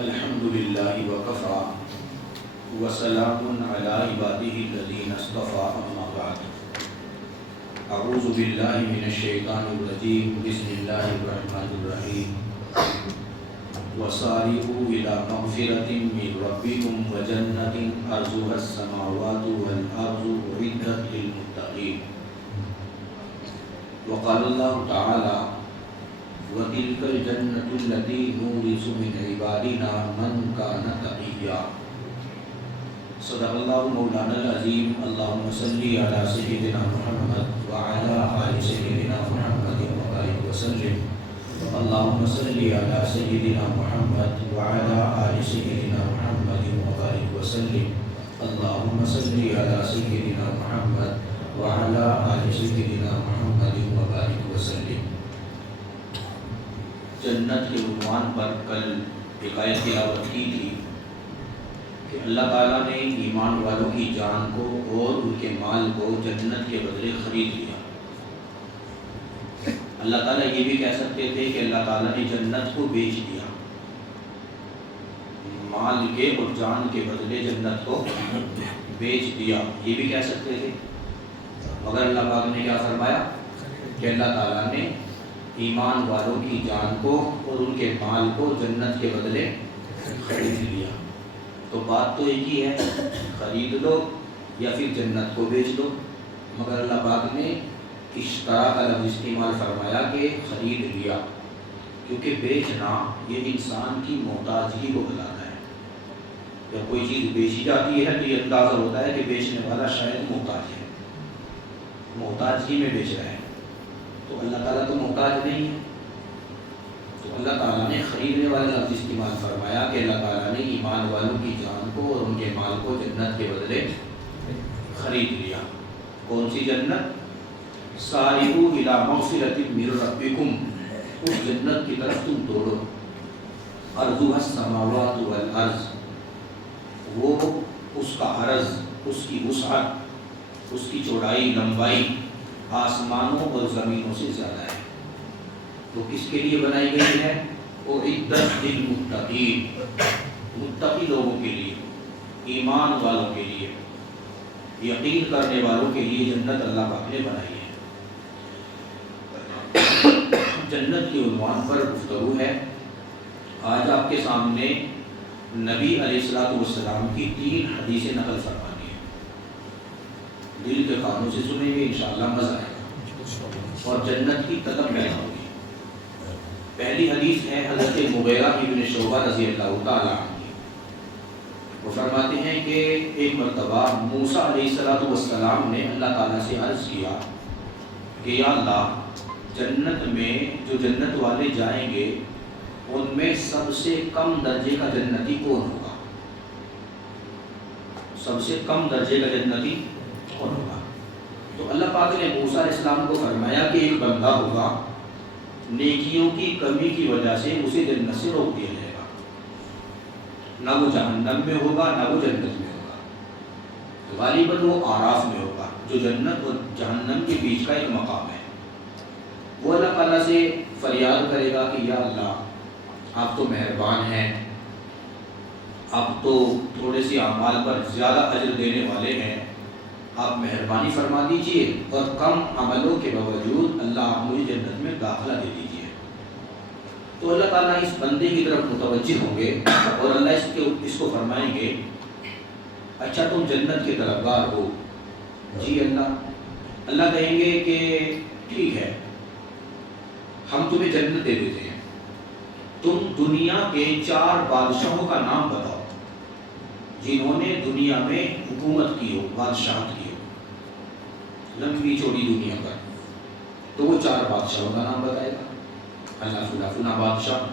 الحمد للہ وکفا وسلام علی عبادہ الذین اصطفى اما بعد اعوذ باللہ من الشیطان الرجیم بسم اللہ الرحمن الرحیم وسارعوا الی مغفرۃ من ربکم وجنۃ عرضها السماوات والارض اعدت للمتقین وقال اللہ تعالی وَتِلْكَ الْجَنَّةُ الَّتِي نُورِثُ مِنْ عِبَادِنَا مَنْ كَانَ تَقِيًّا۔ صدق اللہ مولانا العظیم۔ اللہم صلی علی سیدنا محمد وعلی آل سیدنا محمد وبارک وسلم۔ اللہم صلی علی سیدنا محمد وعلی آل سیدنا محمد وبارک وسلم۔ اللہم صلی علی سیدنا محمد وعلی آل سیدنا محمد وبارک وسلم۔ جنت کے عنوان پر کل ایک آیت تلاوت کی تھی کہ اللہ تعالیٰ نے ایمان والوں کی جان کو اور ان کے مال کو جنت کے بدلے خرید لیا۔ اللہ تعالیٰ یہ بھی کہہ سکتے تھے کہ اللہ تعالیٰ نے جنت کو بیچ دیا، مال کے اور جان کے بدلے جنت کو بیچ دیا، یہ بھی کہہ سکتے تھے، مگر اللہ پاک نے کیا فرمایا کہ اللہ تعالیٰ نے ایمان والوں کی جان کو اور ان کے مال کو جنت کے بدلے خرید لیا۔ تو بات تو ایک ہی ہے، خرید لو یا پھر جنت کو بیچ لو، مگر اللہ پاک نے اشترا کا لفظ استعمال فرمایا کہ خرید لیا، کیونکہ بیچنا یہ انسان کی محتاجگی کو بتاتا ہے۔ جب کوئی چیز بیچی جاتی ہے تو یہ اندازہ ہوتا ہے کہ بیچنے والا شاید محتاج ہے، محتاجگی میں بیچ رہا ہے، تو اللہ تعالیٰ تو محتاج نہیں ہے۔ تو اللہ تعالیٰ نے خریدنے والا لفظ استعمال فرمایا کہ اللہ تعالیٰ نے ایمان والوں کی جان کو اور ان کے مال کو جنت کے بدلے خرید لیا۔ کون سی جنت؟ سارعوا الی مغفرۃ من ربکم، اس جنت کی طرف تم دوڑو، عرضها السماوات والارض، وہ اس کا عرض، اس کی وسعت، اس کی چوڑائی لمبائی آسمانوں اور زمینوں سے زیادہ ہے۔ تو کس کے لیے بنائی گئی ہے؟ اعدت للمتقین، متقی لوگوں کے لیے، ایمان والوں کے لیے، یقین کرنے والوں کے لیے جنت اللہ پاک نے بنائی ہے۔ جنت کے عنوان پر گفتگو ہے۔ آج آپ کے سامنے نبی علیہ الصلوۃ والسلام کی 3 حدیثیں نقل فرمانی ہیں، دل کے کانوں سے سنیں گے، انشاءاللہ مزہ آئے گا اور جنت کی طلب پیدا ہوگی۔ پہلی حدیث ہے حضرت مغیرہ ابن شعبہ رضی اللہ تعالیٰ عنہ، وہ فرماتے ہیں کہ ایک مرتبہ موسیٰ علیہ السلام نے اللہ تعالیٰ سے عرض کیا کہ یا اللہ، جنت میں جو جنت والے جائیں گے ان میں سب سے کم درجے کا جنتی کون ہوگا؟ سب سے کم درجے کا جنتی کون ہوگا؟ تو اللہ پاک نے موسیٰ علیہ السلام کو فرمایا کہ ایک بندہ ہوگا، نیکیوں کی کمی کی وجہ سے اسے جنت سے روک دیا جائے گا، نہ وہ جہنم میں ہوگا نہ وہ جنت میں ہوگا، غالباً وہ اعراف میں ہوگا، جو جنت اور جہنم کے بیچ کا ایک مقام ہے۔ وہ اللہ تعالیٰ سے فریاد کرے گا کہ یا اللہ، آپ تو مہربان ہیں، آپ تو تھوڑے سے اعمال پر زیادہ اجر دینے والے ہیں، آپ مہربانی فرما دیجئے اور کم عملوں کے باوجود اللہ آپ مجھے جنت میں داخلہ دے دیجئے۔ تو اللہ تعالیٰ اس بندے کی طرف متوجہ ہوں گے اور اللہ اس کو فرمائیں گے، اچھا تم جنت کے طلبگار ہو؟ جی اللہ۔ اللہ کہیں گے کہ ٹھیک ہے، ہم تمہیں جنت دے دیتے ہیں، تم دنیا کے 4 بادشاہوں کا نام بتاؤ جنہوں نے دنیا میں حکومت کی ہو، بادشاہت کی ہو، لمبی چوڑی دنیا پر۔ تو وہ 4 بادشاہوں کا نام بتائے گا، اللہ فلاں فلاں بادشاہ،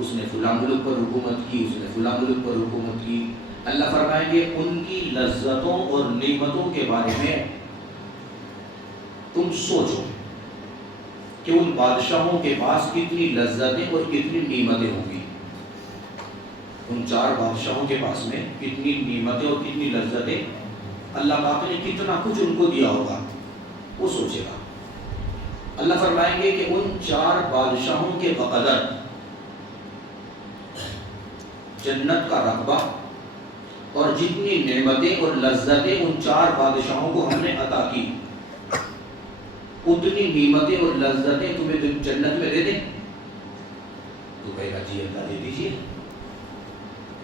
اس نے فلاں ملک پر حکومت کی، اس نے فلاں ملک پر حکومت کی۔ اللہ فرمائیں گے ان کی لذتوں اور نعمتوں کے بارے میں تم سوچو کہ ان بادشاہوں کے پاس کتنی لذتیں اور کتنی نعمتیں ہوں گی، ان 4 بادشاہوں کے پاس میں کتنی نعمتیں اور کتنی لذتیں، اللہ پاک نے کتنا کچھ ان کو دیا ہوگا، وہ سوچے گا۔ اللہ فرمائیں گے کہ ان 4 بادشاہوں کے بقدر جنت کا رقبہ اور جتنی نعمتیں اور لذتیں ان 4 بادشاہوں کو ہم نے عطا کی، اتنی نعمتیں اور لذتیں تمہیں جنت میں دے دیں؟ تو کہے گا جی اللہ دے دیجیے۔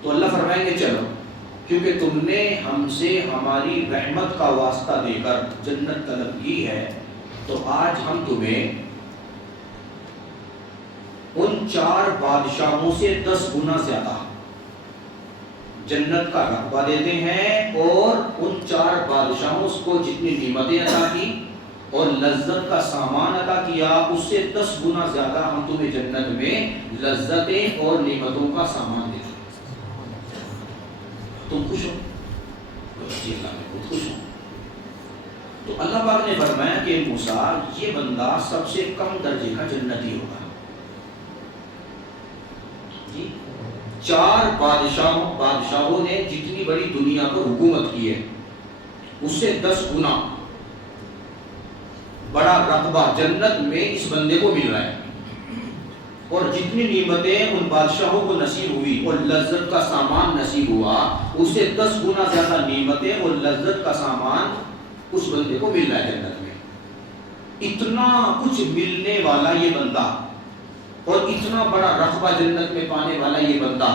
تو اللہ فرمائیں گے چلو، کیونکہ تم نے ہم سے ہماری رحمت کا واسطہ دے کر جنت طلب کی ہے، تو آج ہم تمہیں ان 4 بادشاہوں سے 10 گنا زیادہ جنت کا رقبہ دیتے ہیں، اور ان 4 بادشاہوں کو جتنی نعمتیں عطا کی اور لذت کا سامان عطا کیا، اس سے 10 گنا زیادہ ہم تمہیں جنت میں لذتیں اور نعمتوں کا سامان دیتے ہیں۔ تم خوش ہو؟ جی اللہ میں بہت خوش ہوں۔ تو اللہ پاک نے فرمایا کہ موسیٰ یہ بندہ سب سے کم درجے کا جنتی ہوگا۔ جی 4 بادشاہوں نے جتنی بڑی دنیا پر حکومت کی ہے اس سے 10 گنا بڑا رتبہ جنت میں اس بندے کو مل رہا ہے، اور جتنی نعمتیں ان بادشاہوں کو نصیب ہوئی اور لذت کا سامان نصیب ہوا، اس سے 10 گنا زیادہ نعمتیں اور لذت کا سامان اس بندے کو مل رہا ہے جنت میں۔ اتنا کچھ ملنے والا یہ بندہ اور اتنا بڑا رتبہ جنت میں پانے والا یہ بندہ،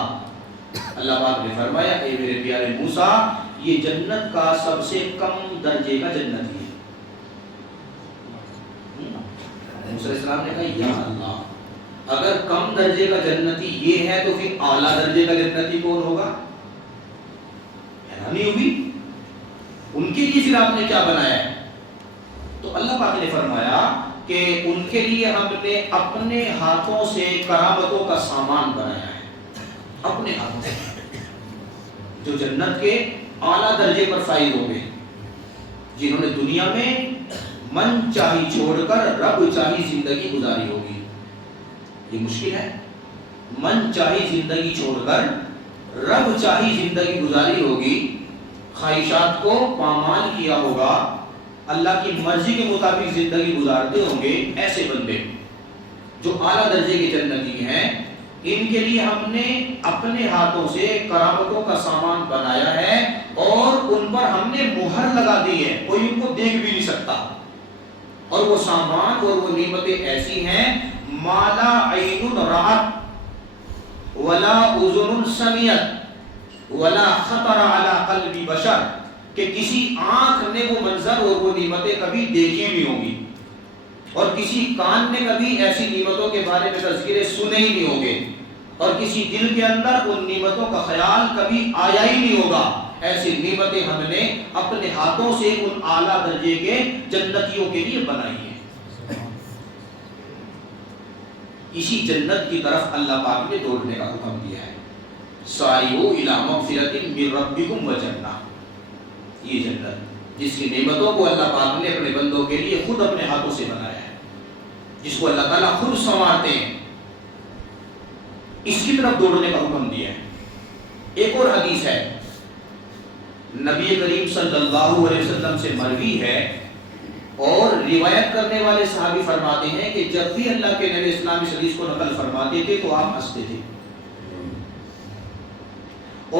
اللہ پاک نے فرمایا اے میرے پیارے موسیٰ یہ جنت کا سب سے کم درجے کا جنتی ہے۔ موسیٰ علیہ السلام نے کہا یا اللہ، اگر کم درجے کا جنتی یہ ہے تو پھر اعلیٰ درجے کا جنتی کون ہوگا؟ حیرانی ہوگی، ان کے لیے پھر آپ نے کیا بنایا ہے؟ تو اللہ پاک نے فرمایا کہ ان کے لیے ہم نے اپنے ہاتھوں سے کرامتوں کا سامان بنایا ہے، اپنے ہاتھوں سے، جو جنت کے اعلیٰ درجے پر فائز ہوں گے، جنہوں نے دنیا میں من چاہی چھوڑ کر رب چاہی زندگی گزاری ہوگی۔ یہ مشکل ہے، من چاہی زندگی چھوڑ کر رب چاہی زندگی گزاری ہوگی، خواہشات کو پامال کیا ہوگا، اللہ کی مرضی کے مطابق زندگی گزارتے ہوں گے۔ ایسے بندے جو اعلیٰ درجے کے جنتی ہیں، ان کے لیے ہم نے اپنے ہاتھوں سے کرامتوں کا سامان بنایا ہے، اور ان پر ہم نے مہر لگا دی ہے، کوئی ان کو دیکھ بھی نہیں سکتا۔ اور وہ سامان اور وہ نعمتیں ایسی ہیں مالا عین رأت ولا اذن سمعت ولا خطر علی قلب بشر، کہ کسی آنکھ نے وہ منظر اور وہ نعمتیں کبھی دیکھی نہیں ہوں گی، اور کسی کان نے کبھی ایسی نعمتوں کے بارے میں تذکرے سنے ہی نہیں ہوں گے، اور کسی دل کے اندر ان نعمتوں کا خیال کبھی آیا ہی نہیں ہوگا۔ ایسی نعمتیں ہم نے اپنے ہاتھوں سے ان اعلیٰ درجے کے جنتیوں کے لیے بنائی ہیں۔ اسی جنت کی طرف اللہ پاک نے دوڑنے کا حکم دیا ہے، ساریو الی مغفرۃ من ربکم وجنہ، یہ جنت جس کی نعمتوں کو اللہ پاک نے اپنے بندوں کے لیے خود اپنے ہاتھوں سے بنایا ہے، جس کو اللہ تعالیٰ خود سنوارتے ہیں، اس کی طرف دوڑنے کا حکم دیا ہے۔ ایک اور حدیث ہے نبی کریم صلی اللہ علیہ وسلم سے مروی ہے، اور روایت کرنے والے صحابی فرماتے ہیں کہ جب بھی اللہ کے نبی اسلام اس حدیث کو نقل فرماتے تھے تو آپ ہنستے تھے،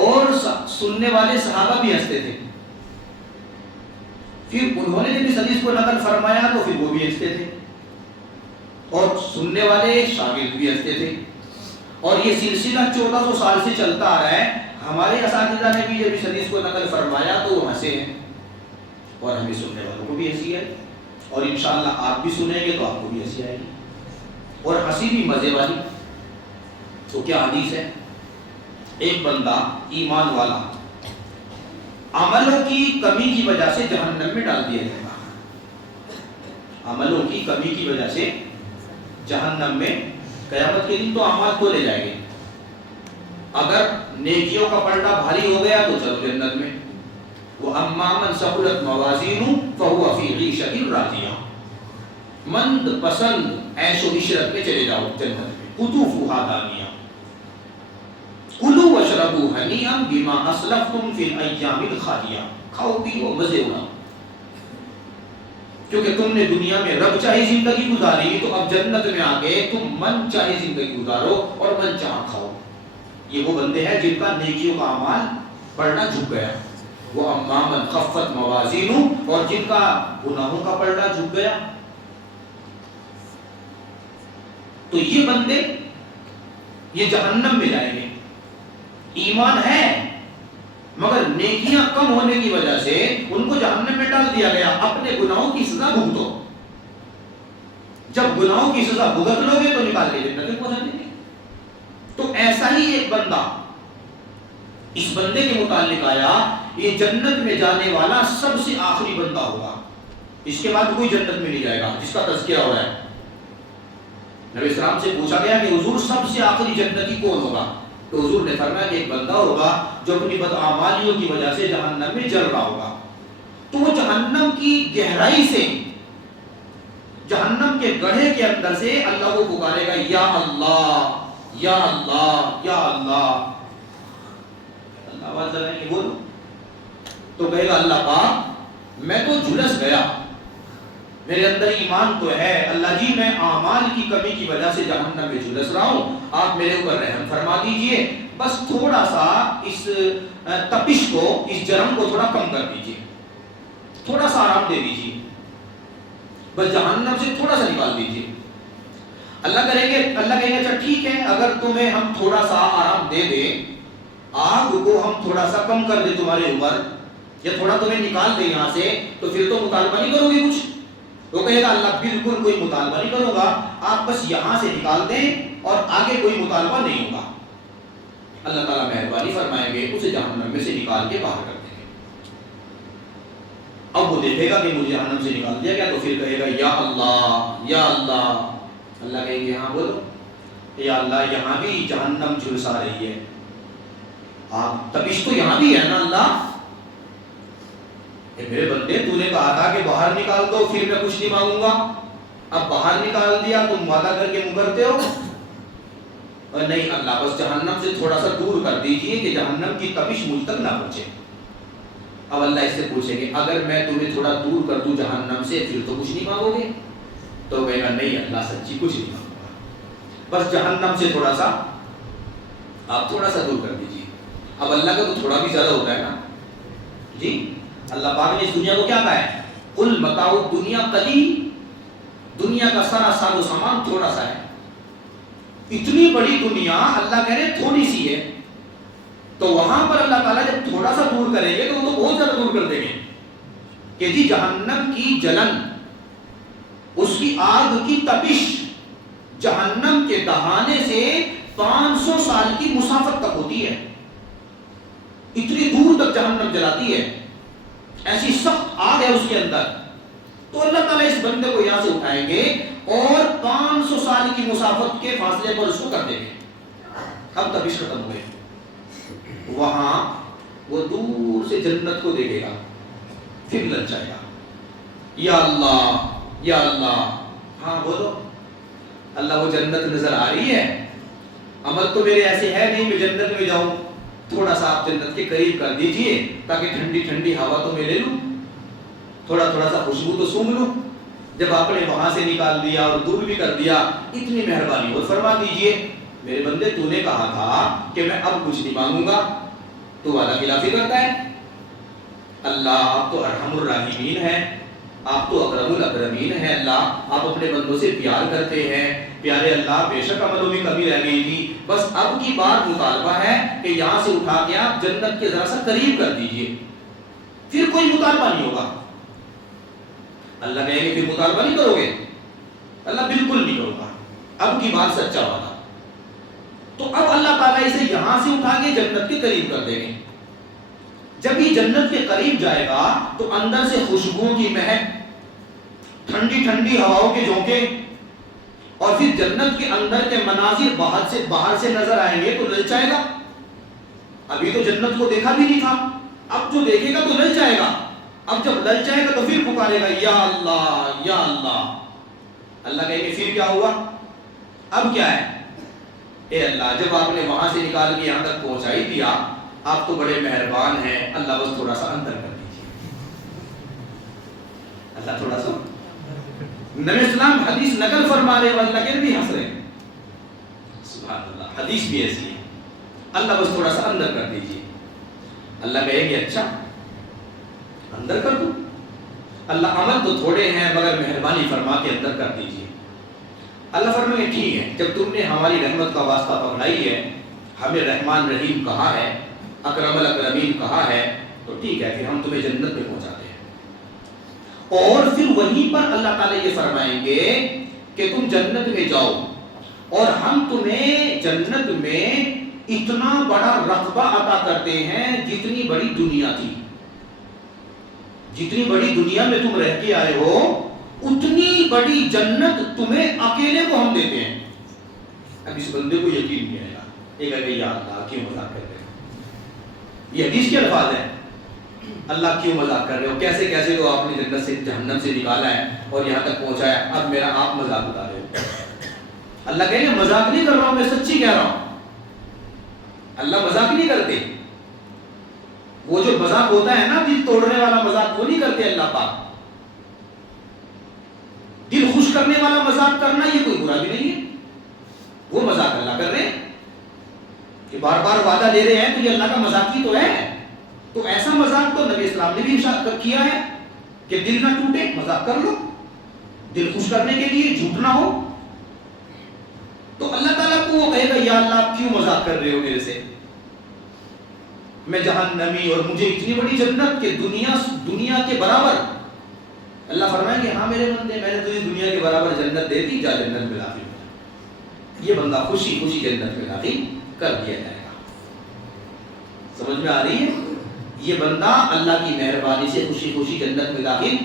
اور سننے والے صحابہ بھی ہنستے تھے۔ پھر انہوں نے جب اس حدیث کو نقل فرمایا تو پھر وہ بھی ہنستے تھے، اور سننے والے شاگرد بھی ہنستے تھے، اور یہ سلسلہ 1400 سال سے چلتا آ رہا ہے۔ ہمارے اساتذہ نے بھی جب اس حدیث کو نقل فرمایا تو وہ ہنسے ہیں، اور ہمیں سننے والوں کو بھی ہنسی آئی، اور انشاءاللہ آپ بھی سنیں گے تو آپ کو بھی ہنسی آئے گی، اور ہنسی بھی مزے والی۔ تو کیا حدیث ہے؟ ایک بندہ ایمان والا عملوں کی کمی کی وجہ سے جہنم میں ڈال دیا جائے گا، عملوں کی کمی کی وجہ سے جہنم میں، قیامت کے دن تو اعمال تو لے جائیں گے، اگر نیکیوں کا پلڑا بھاری ہو گیا تو چلو جنت میں، وَأَمَّا مَنْ ثَقُلَتْ مَوَازِينُهُ فَهُوَ فِي عِيشَةٍ رَاضِيَةٍ، مند پسند عیش و عشرت میں چلے جاؤ جنت میں، قُطُوفُهَا دَانِيَةٌ کُلُوا وَاشْرَبُوا هَنِيئًا بِمَا أَسْلَفْتُمْ فِي الْأَيَّامِ الْخَالِيَةِ، کھاؤ پیو مزے اڑاؤ، کیونکہ تم نے دنیا میں رب چاہی زندگی گزاری، تو اب جنت میں آ کے تم من چاہی زندگی گزارو اور من چاہا کھاؤ۔ یہ وہ بندے ہیں جن کا نیکیوں کا اعمال پلڑا جھک گیا، وہ اما من خفت موازینہ، اور جن کا گناہوں کا پلڑا جھک گیا. تو یہ بندے یہ جہنم میں جائیں گے. ایمان ہے مگر نیکیاں کم ہونے کی وجہ سے ان کو جہنم میں ڈال دیا گیا. اپنے گناہوں کی سزا بھگتو. جب گناہوں کی سزا بھگت لو گے تو نکال کے جنت میں پہنچا دیں گے. تو ایسا ہی ایک بندہ، اس بندے کے متعلق آیا یہ جنت میں جانے والا سب سے آخری بندہ ہوگا، اس کے بعد کوئی جنت میں نہیں جائے گا، جس کا تذکرہ ہو رہا ہے. نبی اسلام سے پوچھا گیا کہ حضور سب سے آخری جنتی کون ہوگا؟ تو حضور نے فرمایا کہ ایک بندہ ہوگا جو اپنی بدعمالیوں کی وجہ سے جہنم میں جل رہا ہوگا. تو وہ جہنم کی گہرائی سے، جہنم کے گڑھے کے اندر سے اللہ کو پکارے گا، یا اللہ یا اللہ یا اللہ. اللہ آواز لگائیں گے، بولو. تو کہے گا اللہ پاک میں تو جھلس گیا، میرے اندر ایمان تو ہے، اللہ جی میں اعمال کی کمی کی وجہ سے جہنم میں جھلس رہا ہوں، آپ میرے اوپر رحم فرما دیجئے، بس تھوڑا سا اس تپش کو، اس جرم کو تھوڑا کم کر دیجئے، تھوڑا سا آرام دے دیجئے، بس جہنم سے تھوڑا سا نکال دیجئے. اللہ کہیں گے اچھا ٹھیک ہے، اگر تمہیں ہم تھوڑا سا آرام دے دیں، آگ کو ہم تھوڑا سا کم کر دیں تمہارے اوپر، یا تھوڑا تمہیں نکال دیں یہاں سے، تو پھر تو مطالبہ نہیں کرو گے کچھ؟ وہ کہے گا اللہ بالکل کوئی مطالبہ نہیں کروں گا، آپ بس یہاں سے نکال دیں اور آگے کوئی مطالبہ نہیں ہوگا. اللہ تعالیٰ مہربانی فرمائیں گے، اسے جہنم میں سے نکال کے باہر کر دیں گے. اب وہ دیکھے گا کہ مجھے جہنم سے نکال دیا گیا، تو پھر کہے گا یا اللہ یا اللہ. اللہ کہیں گے ہاں بولو. یا اللہ یہاں بھی جہنم جھلسا رہی ہے، آپ تپش تو یہاں بھی ہے نا اللہ. میرے بندے تو نے کہا تھا کہ باہر نکال دو پھر میں کچھ نہیں مانگوں گا، اب باہر نکال دیا تم وعدہ کر کے مکرتے ہو. اور نہیں اللہ بس جہنم سے تھوڑا سا دور کر دیجئے کہ جہنم کی تپش مجھ تک نہ پہنچے. اب اللہ اس سے پوچھیں گے اگر میں تمہیں تھوڑا دور کر دوں جہنم سے پھر تو کچھ نہیں مانگو گے؟ تو کہے گا نہیں اللہ سچی کچھ نہیں مانگوں گا، بس جہنم سے تھوڑا سا آپ تھوڑا سا دور کر دیجئے. اب اللہ کا تو تھوڑا بھی زیادہ ہوتا ہے نا جی. اللہ پاک نے اس دنیا کو کیا کہا ہے؟ قل متاع الدنیا قلیل، دنیا کا سارا ساز و سامان تھوڑا سا ہے. اتنی بڑی دنیا اللہ کہہ رہے تھوڑی سی ہے، تو وہاں پر اللہ تعالیٰ جب تھوڑا سا دور کریں گے تو وہ تو بہت زیادہ دور کر دیں گے کہ جی جہنم کی جلن، اس کی آگ کی تپش جہنم کے دہانے سے 500 سال کی مسافت تک ہوتی ہے. اتنی دور تک جہنم جلاتی ہے، ایسی سخت آگ ہے اس کے اندر. تو اللہ تعالیٰ اس بندے کو یہاں سے اٹھائیں گے اور 500 سال کی مسافت کے فاصلے پر اس کو کر دیں گے. اب تپش ختم ہوئے، وہاں وہ دور سے جنت کو دیکھے گا، پھر للچائے گا یا اللہ یا اللہ. ہاں بولو. اللہ وہ جنت نظر آ رہی ہے، عمل تو میرے ایسے ہے نہیں میں جنت میں جاؤں، تھوڑا سا آپ جنت کے قریب کر دیجئے تاکہ ٹھنڈی ٹھنڈی ہوا تو میں لے لوں، تھوڑا تھوڑا سا خوشبو تو سونگھ لوں. جب آپ نے وہاں سے نکال دیا اور دور بھی کر دیا، اتنی مہربانی اور فرما دیجئے میرے بندے تو نے کہا تھا کہ میں اب کچھ نہیں مانگوں گا، تو وعدہ خلافی کرتا ہے. اللہ آپ تو ارحم الراحمین ہیں، آپ تو اکرم الاکرمین ہیں. اللہ آپ اپنے بندوں سے پیار کرتے ہیں. پیارے اللہ بے شک عملوں میں کمی رہ گئی تھی، بس اب کی بات مطالبہ ہے کہ یہاں سے اٹھا کے آپ جنت کے ذرا سا قریب کر دیجئے، پھر کوئی مطالبہ نہیں ہوگا. اللہ کہیں گے پھر مطالبہ نہیں کرو گے؟ اللہ بالکل نہیں کروں گا، اب کی بات سچا ہوگا. تو اب اللہ تعالیٰ اسے یہاں سے اٹھا کے جنت کے قریب کر دیں گے. جب یہ جنت کے قریب جائے گا تو اندر سے خوشبوؤں کی مہک، ٹھنڈی ٹھنڈی ہواؤں کے جھونکے، اور پھر جنت کے اندر کے مناظر باہر سے نظر آئیں گے تو للچائے گا. ابھی تو جنت کو دیکھا بھی نہیں تھا، اب جو دیکھے گا تو للچائے گا. اب جب للچائے گا تو پھر پکارے گا یا اللہ یا اللہ. اللہ کہیں گے پھر کیا ہوا؟ اب کیا ہے؟ اے اللہ جب آپ نے وہاں سے نکال کے یہاں تک پہنچا ہی دیا، آپ تو بڑے مہربان ہیں، اللہ بس تھوڑا سا اندر کر دیجیے. اللہ تھوڑا سا. نبی اسلام حدیث نقل فرما رہے ہیں، اللہ کے بھی ہنس رہے ہیں. سبحان اللہ، حدیث بھی ایسی ہے. اللہ بس تھوڑا سا اندر کر دیجیے. اللہ کہے گے اچھا اندر کر دوں. اللہ عمل تو تھوڑے ہیں مگر مہربانی فرما کے اندر کر دیجیے. اللہ فرمائے گے ٹھیک ہے، جب تم نے ہماری رحمت کا واسطہ پکڑائی ہے، ہمیں رحمان رحیم کہا ہے، اکرم الاکرمین کہا ہے، تو ٹھیک ہے پھر ہم تمہیں جنت میں پہنچاتے ہیں. اور پھر وہیں پر اللہ تعالیٰ یہ فرمائیں گے کہ تم جنت میں جاؤ اور ہم تمہیں جنت میں اتنا بڑا رقبہ عطا کرتے ہیں جتنی بڑی دنیا تھی. جتنی بڑی دنیا میں تم رہ کے آئے ہو اتنی بڑی جنت تمہیں اکیلے کو ہم دیتے ہیں. اب اس بندے کو یقین نہیں آئے گا، یہ کہے گا یا اللہ کیوں مذاق کر رہے ہو؟ یہ حدیث کے الفاظ ہیں. اللہ کیوں مذاق کر رہے ہو؟ کیسے کیسے تو آپ نے جنت سے جہنم سے نکالا ہے اور یہاں تک پہنچایا، اب میرا آپ مذاق اڑا رہے ہو. اللہ کہے گا مذاق نہیں کر رہا ہوں، میں سچی کہہ رہا ہوں. اللہ مذاق نہیں کرتے. وہ جو مذاق ہوتا ہے نا دل توڑنے والا مذاق، وہ نہیں کرتے اللہ پاک. دل خوش کرنے والا مذاق کرنا یہ کوئی برا بھی نہیں ہے. وہ مذاق اللہ کر رہے ہیں کہ بار بار وعدہ دے رہے ہیں تو یہ اللہ کا مذاق ہی تو ہے. تو ایسا مذاق تو نبی اسلام نے بھی ارشاد کیا ہے کہ دل نہ ٹوٹے، مذاق کر لو دل خوش کرنے کے لیے، جھوٹ نہ ہو. تو اللہ تعالیٰ کو وہ کہے گا یا اللہ آپ کیوں مذاق کر رہے ہو میرے سے؟ میں جہنمی اور مجھے اتنی بڑی جنت کہ دنیا کے برابر. اللہ فرمائیں گے ہاں میرے بندے میں نے تجھے دنیا کے برابر جنت دے دی، جا جنت میں داخل ہو. یہ بندہ خوشی خوشی جنت میں داخل کر دیا جائے گا. سمجھ میں آ رہی ہے؟ یہ بندہ اللہ کی مہربانی سے خوشی خوشی جنت میں داخل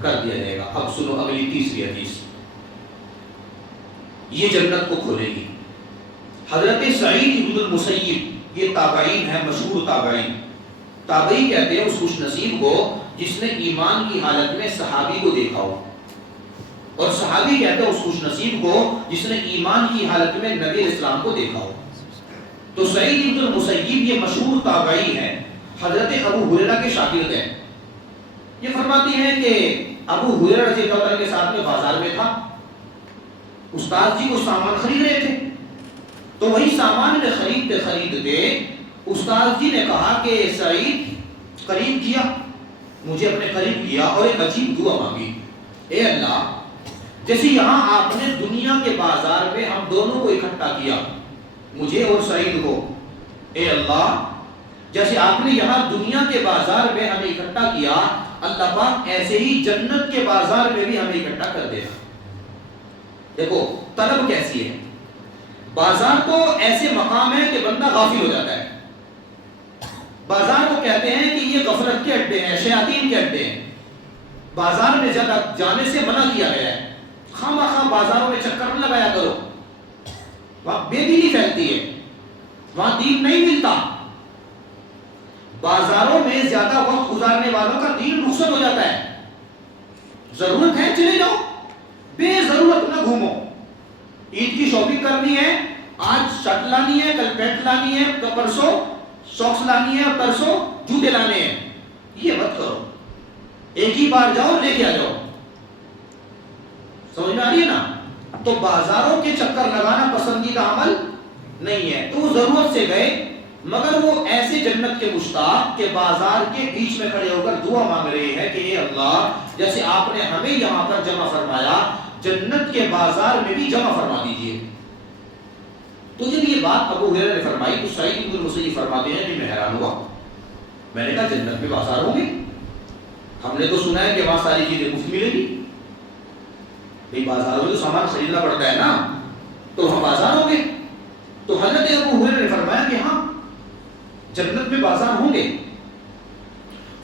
کر دیا جائے گا. اب سنو اگلی تیسری حدیث، یہ جنت کو کھولے گی. حضرت سعید ابن المسیب، یہ تابعین ہے، مشہور تابعین. تابعی کہتے ہیں اس خوش نصیب کو جس نے ایمان کی حالت میں صحابی کو دیکھا ہو، اور صحابی کہتے ہیں اس خوش نصیب کو جس نے ایمان کی حالت میں نبی اسلام کو دیکھا ہو. تو سعید ابن المسیب یہ مشہور تابعی ہیں، حضرت ابو ہریرہ کے شاگرد ہیں. یہ فرماتی ہیں کہ ابو ہریرہ رضی اللہ عنہ کے ساتھ میں بازار میں تھا. استاد جی کو سامان خرید رہے تھے، تو وہی سامان میں خریدتے استاد جی نے کہا کہ سعید قریب کیا، مجھے اپنے قریب کیا اور ایک عجیب دعا مانگی. اے اللہ جیسے یہاں آپ نے دنیا کے بازار میں ہم دونوں کو اکٹھا کیا، مجھے اور سعید کو، اے اللہ جیسے آپ نے یہاں دنیا کے بازار میں ہمیں اکٹھا کیا، اللہ پاک ایسے ہی جنت کے بازار میں بھی ہمیں اکٹھا کر دینا. دیکھو طلب کیسی ہے. بازار تو ایسے مقام ہے کہ بندہ غافل ہو جاتا ہے. بازار کو کہتے ہیں کہ یہ غفلت کے اڈے ہیں، شیاطین کے اڈے ہیں. بازار میں زیادہ جانے سے منع کیا گیا ہے. خواہ بازاروں میں چکر نہ لگایا کرو، وہاں بے دینی پھیلتی ہے، وہاں دین نہیں ملتا. بازاروں میں زیادہ وقت گزارنے والوں کا دین رخصت ہو جاتا ہے. ضرورت ہے چلے جاؤ، بے ضرورت نہ گھومو. عید کی شاپنگ کرنی ہے، آج شرٹ لانی ہے، کل پینٹ لانی ہے، تو پرسوں ساکس لانی ہے اور پرسوں جوتے لانے ہیں. یہ مت کرو، ایک ہی بار جاؤ لے کے آ جاؤ. سمجھ میں آ رہی ہے نا؟ تو بازاروں کے چکر لگانا پسندیدہ عمل نہیں ہے. تو وہ ضرورت سے گئے، مگر وہ ایسے جنت کے مشتاق کہ بازار کے بیچ میں کھڑے ہو کر دعا مانگ رہے ہیں کہ اے اللہ جیسے آپ نے ہمیں یہاں پر جمع فرمایا، جنت کے بازار میں بھی جمع فرما دیجئے. تو جب یہ بات ابو ہریرہ نے فرمائی تو سعید بن المسیب فرماتے ہیں کہ میں حیران ہوا. میں نے کہا جنت میں بازار ہوں گے؟ ہم نے تو سنا ہے کہ وہاں ساری چیزیں مفت ملے گی. بھئی بازاروں میں تو سامان خریدنا پڑتا ہے نا، تو ہم بازار ہوں گے؟ تو حضرت ابو ہریرہ نے فرمایا کہ ہاں جنت میں بازار ہوں گے.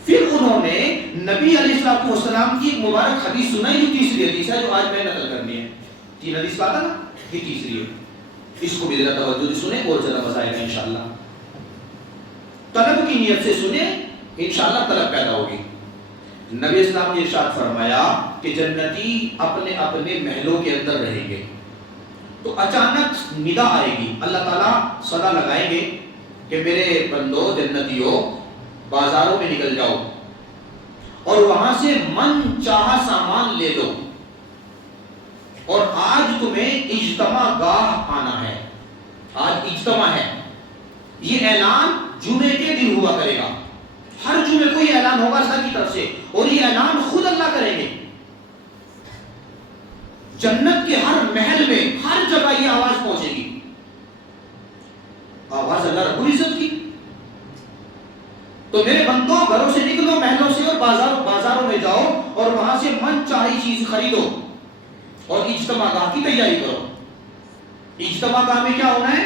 پھر انہوں نے نبی علیہ السلام کی ایک مبارک حدیث سنائی جو تیسری حدیث ہے جو آج میں نقل کرنی ہے. 3 حدیث کہا تھا نا، یہ تیسری ہے. اس کو بھی ذرا توجہ سے سنیں اور ذرا مزہ آئے گا انشاءاللہ. طلب کی نیت سے سنیں، انشاءاللہ طلب پیدا ہوگی. نبی اسلام نے ارشاد فرمایا کہ جنتی اپنے اپنے محلوں کے اندر رہیں گے. تو اچانک ندا آئے گی، اللہ تعالیٰ صدا لگائیں گے کہ میرے بندو جنتیوں بازاروں میں نکل جاؤ اور وہاں سے من چاہا سامان لے لو، اور آج تمہیں اجتماع گاہ آنا ہے. آج اجتماع ہے، یہ اعلان جمعے کے دن ہوا کرے گا، ہر جمعے کو یہ اعلان ہوگا اللہ کی طرف سے، اور یہ اعلان خود اللہ کریں گے۔ جنت کے ہر محل میں ہر جگہ یہ آواز پہنچے گی، آواز اللہ رب العزت کی۔ تو میرے بندوں، گھروں سے نکلو، محلوں سے، اور بازاروں میں جاؤ اور وہاں سے من چاہی چیز خریدو اور اجتماع گاہ کی تیاری کرو۔ اجتماع گاہ میں کیا ہونا ہے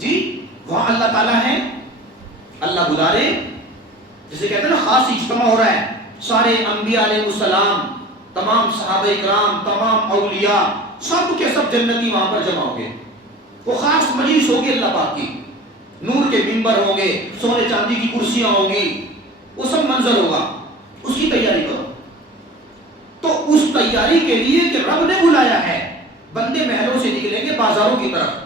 جی؟ وہاں اللہ تعالیٰ ہے، اللہ بلا رہے، جسے کہتے ہیں نا خاص اجتماع ہو رہا ہے، سارے انبیاء علیہ السلام، تمام صحابہ اکرام، تمام اولیاء، سب کے سب جنتی وہاں پر جمع ہوں گے۔ وہ خاص مجلس ہوگی اللہ پاک کی، نور کے منبر ہوں گے، سونے چاندی کی کرسیاں ہوں گی، وہ سب منظر ہوگا، اس کی تیاری کرو۔ تو اس تیاری کے لیے کہ رب نے بلایا ہے، بندے محلوں سے نکلیں گے بازاروں کی طرف،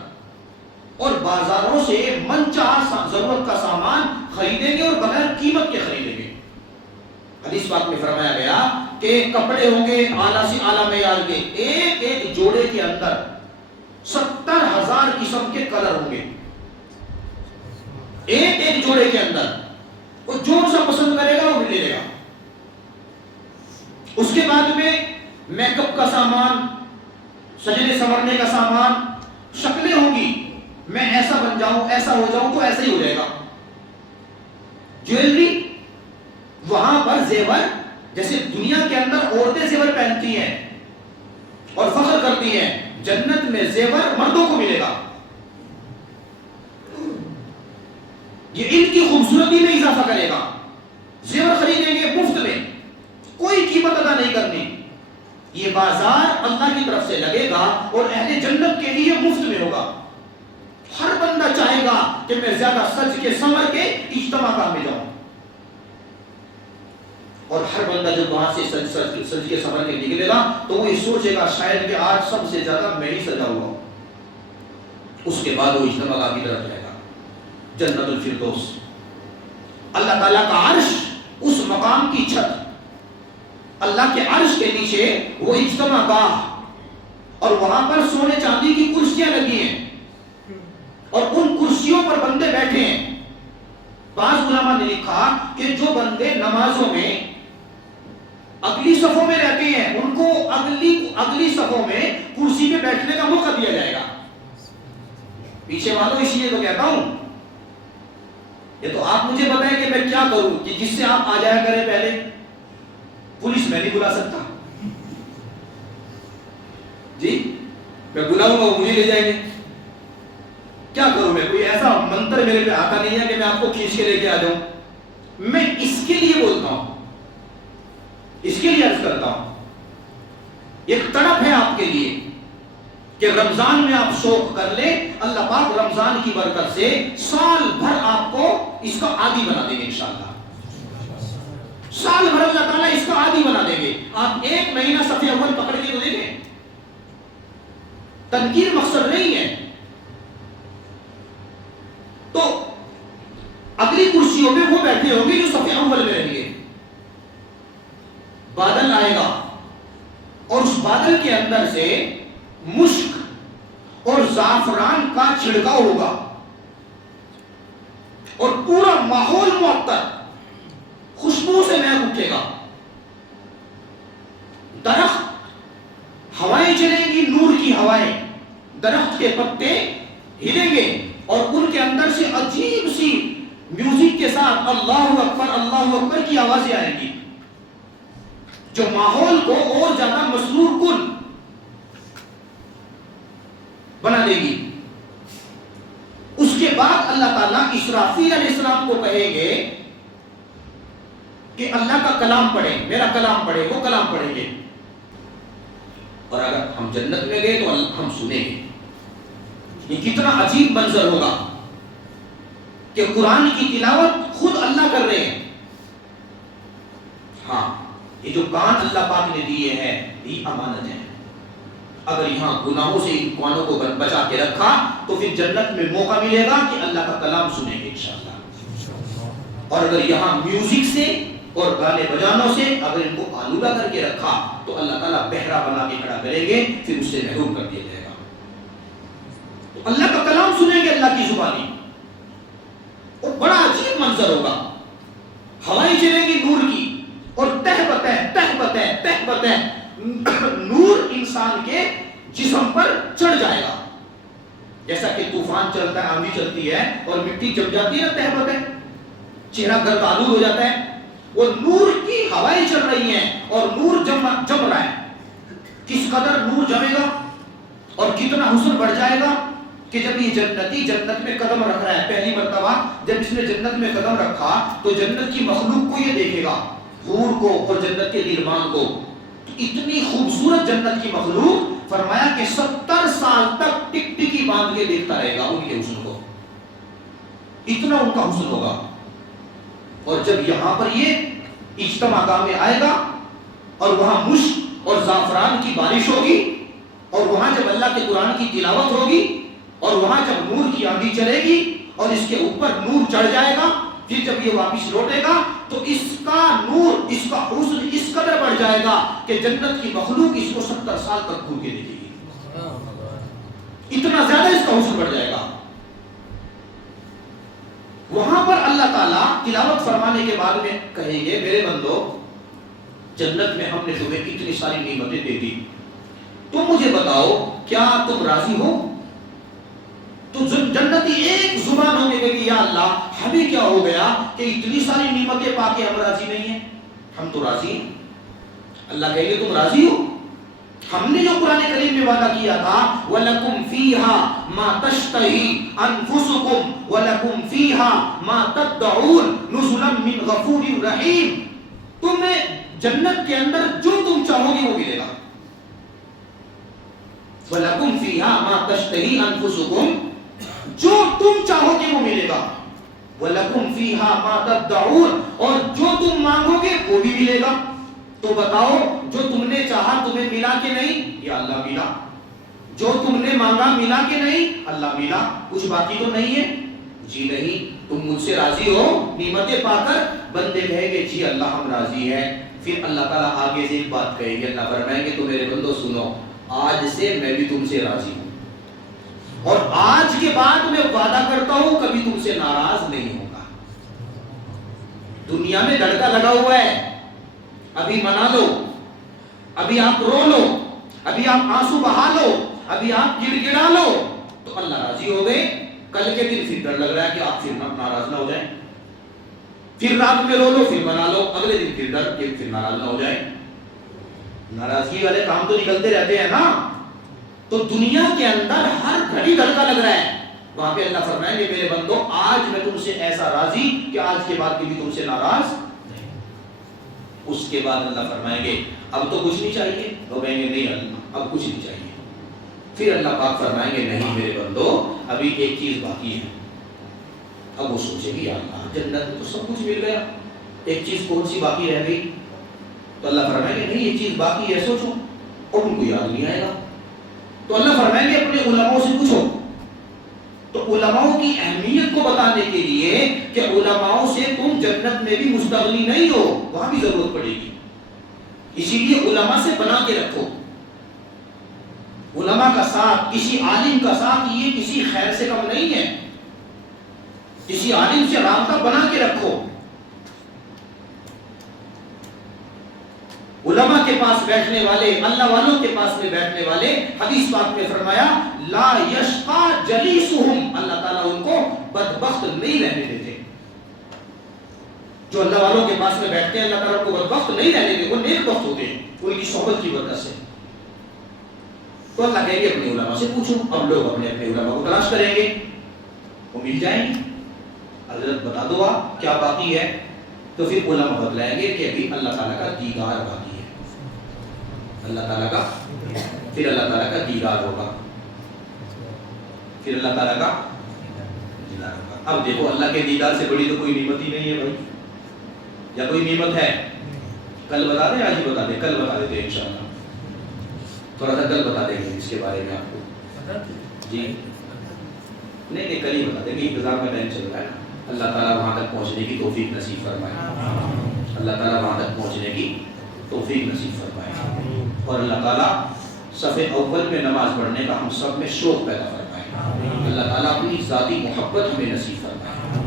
اور بازاروں سے من چاہا ضرورت کا سامان خریدیں گے اور بغیر قیمت کے خریدیں گے۔ حدیث پاک میں فرمایا گیا کہ کپڑے ہوں گے اعلیٰ سے اعلیٰ معیار کے، ایک ایک جوڑے کے اندر 70,000 قسم کے کلر ہوں گے، ایک ایک جوڑے کے اندر، وہ جو سا پسند کرے گا وہ لے لے گا۔ اس کے بعد میں میک اپ کا سامان، سجنے سنورنے کا سامان، شکلیں ہوں گی، میں ایسا بن جاؤں، ایسا ہو جاؤں تو ایسا ہی ہو جائے گا۔ جویلری، وہاں پر زیور، جیسے دنیا کے اندر عورتیں زیور پہنتی ہیں اور فخر کرتی ہیں، جنت میں زیور مردوں کو ملے گا۔ یہ ان کی خوبصورتی میں اضافہ کرے گا۔ زیور خریدیں گے مفت میں، کوئی قیمت ادا نہیں کرنی۔ یہ بازار اللہ کی طرف سے لگے گا اور اہل جنت کے لیے مفت میں ہوگا۔ ہر بندہ چاہے گا کہ میں زیادہ سج کے سنور کے اجتماع گاہ میں جاؤں، اور ہر بندہ جب وہاں سے سج کے سنور کے نکلے گا تو وہ یہ سوچے گا شاید کہ آج سب سے زیادہ میں ہی سجا ہوا ہوں۔ اس کے بعد وہ اجتماع گاہ کی طرف جائے گا، جنت الفردوس، اللہ تعالیٰ کا عرش، اس مقام کی چھت، اللہ کے عرش کے نیچے وہ اجتماع گاہ، اور وہاں پر سونے چاندی کی کرسیاں لگی ہیں اور ان کرسیوں پر بندے بیٹھے ہیں۔ بعض علماء نے لکھا کہ جو بندے نمازوں میں اگلی صفوں میں رہتے ہیں ان کو اگلی صفوں میں کرسی پہ بیٹھنے کا موقع دیا جائے گا۔ پیچھے والوں اس لیے تو کہتا ہوں، یہ تو آپ مجھے بتائیں کہ میں کیا کروں کہ جس سے آپ آ جایا کریں پہلے؟ پولیس میں نہیں بلا سکتا جی، میں بلاؤں گا وہ مجھے لے جائیں گے، کیا کروں میں؟ کوئی ایسا منتر میرے پہ آتا نہیں ہے کہ میں آپ کو کھینچ کے لے کے آ جاؤں۔ میں اس کے لیے بولتا ہوں، اس کے لیے عرض کرتا ہوں، ایک تڑپ ہے آپ کے لیے کہ رمضان میں آپ شوق کر لیں، اللہ پاک رمضان کی برکت سے سال بھر آپ کو اس کا عادی بنا دیں گے انشاءاللہ۔ سال بھر اللہ تعالیٰ اس کا عادی بنا دیں گے۔ آپ ایک مہینہ صف اول پکڑ کے تو دیکھیں، تنقید مقصد نہیں ہے۔ تو اگلی کرسیوں میں وہ بیٹھے ہوں گے جو صف اول میں رہیں گے۔ بادل آئے گا اور اس بادل کے اندر سے مشک اور زعفران کا چھڑکاؤ ہوگا اور پورا ماحول معطر خوشبو سے مہک اٹھے گا۔ درخت، ہوائیں چلیں گی، نور کی ہوائیں، درخت کے پتے ہلیں گے اور ان کے اندر سے عجیب سی میوزک کے ساتھ اللہ اکبر کی آوازیں آئیں گی جو ماحول کو اور زیادہ مسرور کن بنا دے گی۔ اس کے بعد اللہ تعالیٰ اسرافیل علیہ السلام کو کہیں گے کہ اللہ کا کلام پڑھیں، میرا کلام پڑھیں، وہ کلام پڑھیں گے، اور اگر ہم جنت میں گئے تو ہم سنیں گے۔ یہ کتنا عجیب منظر ہوگا کہ قرآن کی تلاوت خود اللہ کر رہے ہیں۔ ہاں، یہ جو کان اللہ پاک نے دیے ہیں یہ امانت ہے، اگر یہاں گناہوں سے ان کانوں کو بچا کے رکھا تو پھر جنت میں موقع ملے گا کہ اللہ کا کلام سنیں گے انشاءاللہ۔ اور اگر یہاں میوزک سے اور گانے بجانوں سے اگر ان کو آلودہ کر کے رکھا تو اللہ تعالیٰ بہرا بنا کے کھڑا کریں گے، پھر اس سے محروم کر دیا جائے گا۔ تو اللہ کا کلام سنیں گے اللہ کی زبانی، منظر ہوگا. ہوائیں چلیں گی نور کی اور تہ بتہ نور انسان کے جسم پر چڑھ جائے گا. جیسا کہ طوفان چلتا ہے, آندھی چلتی ہے اور مٹی جم جاتی ہے نا تہ بتہ, چہرہ گرد آلود ہو جاتا ہے. وہ نور کی ہوائیں چل رہی ہیں اور نور جم رہا ہے. کس قدر نور جمے گا اور کتنا حسن بڑھ جائے گا کہ جب یہ جنتی جنت میں قدم رکھ رہا ہے, پہلی مرتبہ جب اس نے جنت میں قدم رکھا تو جنت کی مخلوق کو یہ دیکھے گا, حور کو اور جنت کے غلمان کو. اتنی خوبصورت جنت کی مخلوق, فرمایا کہ 70 سال تک ٹک ٹکی باندھ کے دیکھتا رہے گا ان کے حسن کو, اتنا ان کا حسن ہوگا. اور جب یہاں پر یہ اجتماع گاہ میں آئے گا اور وہاں مشک اور زعفران کی بارش ہوگی, اور وہاں جب اللہ کے قرآن کی تلاوت ہوگی, اور وہاں جب نور کی آندھی چلے گی اور اس کے اوپر نور چڑھ جائے گا, پھر جب یہ واپس لوٹے گا تو اس کا نور, اس کا حسن اس قدر بڑھ جائے گا کہ جنت کی مخلوق اس کو 70 سال تک گھور کے دیکھے گی. اتنا زیادہ اس کا حسن بڑھ جائے گا. وہاں پر اللہ تعالیٰ تلاوت فرمانے کے بعد میں کہیں گے, میرے بندو جنت میں ہم نے تمہیں اتنی ساری نعمتیں دے دی, تم مجھے بتاؤ کیا تم راضی ہو؟ تو جنتی ایک زبان ہو کے کہ یا اللہ ہمیں کیا ہو گیا کہ اتنی ساری نعمتیں پا کے ہم راضی نہیں ہیں, ہم تو راضی ہیں. اللہ کہیں گے تم راضی ہو؟ ہم نے جو قرآن کریم میں وعدہ کیا تھا وَلَكُمْ فِيهَا مَا تَشْتَهِي أَنفُسُكُمْ وَلَكُمْ فِيهَا مَا تَدَّعُونَ نُزُلًا مِّن غَفُورٍ رَحِيمٍ, تمہیں جنت کے اندر جو تم چاہو گے وہ ملے گا. وَلَكُمْ فِيهَا مَا تَشْتَهِي أَنفُسُكُمْ, جو تم چاہو گے وہ ملے گا. وَلَكُمْ فِيهَا مَا تَدَّعُونَ, اور جو تم مانگو گے وہ بھی ملے گا. تو بتاؤ جو تم نے چاہا تمہیں ملا کہ نہیں؟ یا اللہ ملا. جو تم نے مانگا ملا کہ نہیں؟ اللہ ملا. کچھ باقی تو نہیں ہے؟ جی نہیں. تم مجھ سے راضی ہو نعمتیں پا کر؟ بندے کہیں گے جی اللہ ہم راضی ہیں. پھر اللہ تعالیٰ آگے سے ایک بات کہیں گے, اللہ فرمائیں گے تو میرے بندو سنو, آج سے میں بھی تم سے راضی ہوں, اور آج کے بعد میں وعدہ کرتا ہوں کبھی تم سے ناراض نہیں ہوگا. دنیا میں دھڑکا لگا ہوا ہے, ابھی منا لو, ابھی آپ رو لو, ابھی آپ آنسو بہا لو, ابھی آپ گڑ گڑا لو, تو اللہ راضی ہو گئے. کل کے دن پھر ڈر لگ رہا ہے کہ آپ پھر ناراض نہ ہو جائیں. پھر رات میں رو لو, پھر منا لو, اگلے دن پھر ڈر کہ پھر ناراض نہ ہو جائیں. ناراضگی والے کام تو نکلتے رہتے ہیں نا. تو دنیا کے اندر ہر گھڑی دھڑکا لگ رہا ہے. وہاں پہ اللہ فرمائیں گے میرے بندو آج میں تم سے ایسا راضی کہ آج کے بعد کبھی تم سے ناراض. اس کے بعد اللہ فرمائیں گے اب تو کچھ نہیں چاہیے, تو کہیں گے نہیں اللہ اب کچھ نہیں چاہیے. پھر اللہ پاک فرمائیں گے نہیں میرے بندو ابھی ایک چیز باقی ہے. اب وہ سوچے گی یا اللہ جنت میں تو سب کچھ مل گیا, ایک چیز کون سی باقی رہ گئی؟ تو اللہ فرمائیں گے نہیں ایک چیز باقی ہے, سوچو. اور ان کو یاد نہیں آئے گا. تو اللہ فرمائیں گے اپنے علماء سے پوچھو. تو علماء کی اہمیت کو بتانے کے لیے کہ علماء سے تم جنت میں بھی مستغنی نہیں ہو, وہاں بھی ضرورت پڑے گی. اسی لیے علماء سے بنا کے رکھو. علماء کا ساتھ, کسی عالم کا ساتھ یہ کسی خیر سے کم نہیں ہے. کسی عالم سے رابطہ بنا کے رکھو. علماء کے پاس بیٹھنے والے, اللہ والوں کے پاس میں بیٹھنے والے, حدیث پاک میں فرمایا لا یشقا جلیسہم, اللہ تعالیٰ ان کو بدبخت نہیں رہنے دیتے. جو اللہ والوں کے پاس میں بیٹھتے ہیں اللہ تعالیٰ کو بدبخت نہیں رہنے دیتے, وہ نیک بخت ہوتے ہیں ان کی صحبت کی برکت سے. تو اللہ کہیں گے اپنے علماء سے پوچھو. اب لوگ اپنے اپنے علماء کو تلاش کریں گے, وہ مل جائیں گے. حضرت بتا دو آپ کیا باقی ہے؟ تو پھر علماء بتلائیں گے کہ ابھی اللہ تعالیٰ کا دیدار باقی ہے. اللہ تعالیٰ کا, پھر اللہ تعالیٰ کا دیدار ہوگا, پھر اللہ تعالیٰ کا دیدار ہوگا. اب دیکھو اللہ کے دیدار سے بڑی تو کوئی نعمت ہی نہیں ہے بھائی, یا کوئی نعمت ہے؟ کل بتا دیں, آج ہی بتا دیں؟ کل بتا دیتے ہیں انشاءاللہ. تھوڑا سا کل بتا دیں گے اس کے بارے میں آپ کو. جی نہیں کل ہی بتا دیں گے, انتظار کا ٹائم چل رہا ہے. اللہ تعالیٰ وہاں تک پہنچنے کی توفیق نصیب فرمائے. اللہ تعالیٰ وہاں تک پہنچنے کی توفیق نصیب فرمائے. اور اللہ تعالیٰ صف اول میں نماز پڑھنے کا ہم سب میں شوق پیدا فرمائے. اللہ تعالیٰ اپنی ذاتی محبت ہمیں نصیب فرمائے.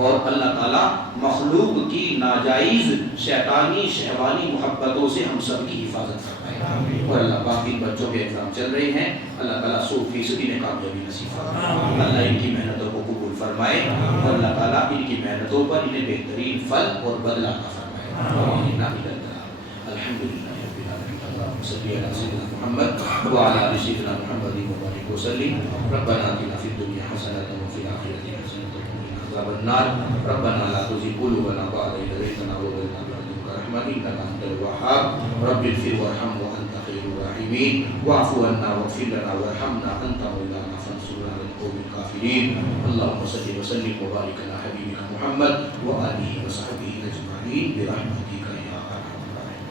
اور اللہ تعالیٰ مخلوق کی ناجائز شیطانی شہوانی محبتوں سے ہم سب کی حفاظت فرمائے. اور اللہ پاک ان بچوں کے ایگزام چل رہے ہیں, اللہ تعالیٰ 100% میں کامیابی نصیب فرمائے. اللہ ان کی محنتوں کو قبول فرمائے اور اللہ تعالیٰ ان کی محنتوں پر انہیں بہترین پھل اور بدلہ عطا فرمائے. الحمدللہ رب العالمین. اللہم صلی علی سیدنا محمد وعلی آل سیدنا محمد وبارک وسلم. ربنا آتنا فی الدنیا حسنۃ وفی الآخرۃ حسنۃ وقنا عذاب النار. ربنا لا تزغ قلوبنا بعد إذ هديتنا وهب لنا من لدنك رحمة إنك أنت الوهاب. رب اغفر وارحم وأنت خير الراحمين. واعف عنا واغفر لنا وارحمنا أنت مولانا فانصرنا على القوم الكافرين. اللهم صل وسلم وبارك على حبيبك محمد وآله وصحبه أجمعين برحمتك يا أرحم الراحمين.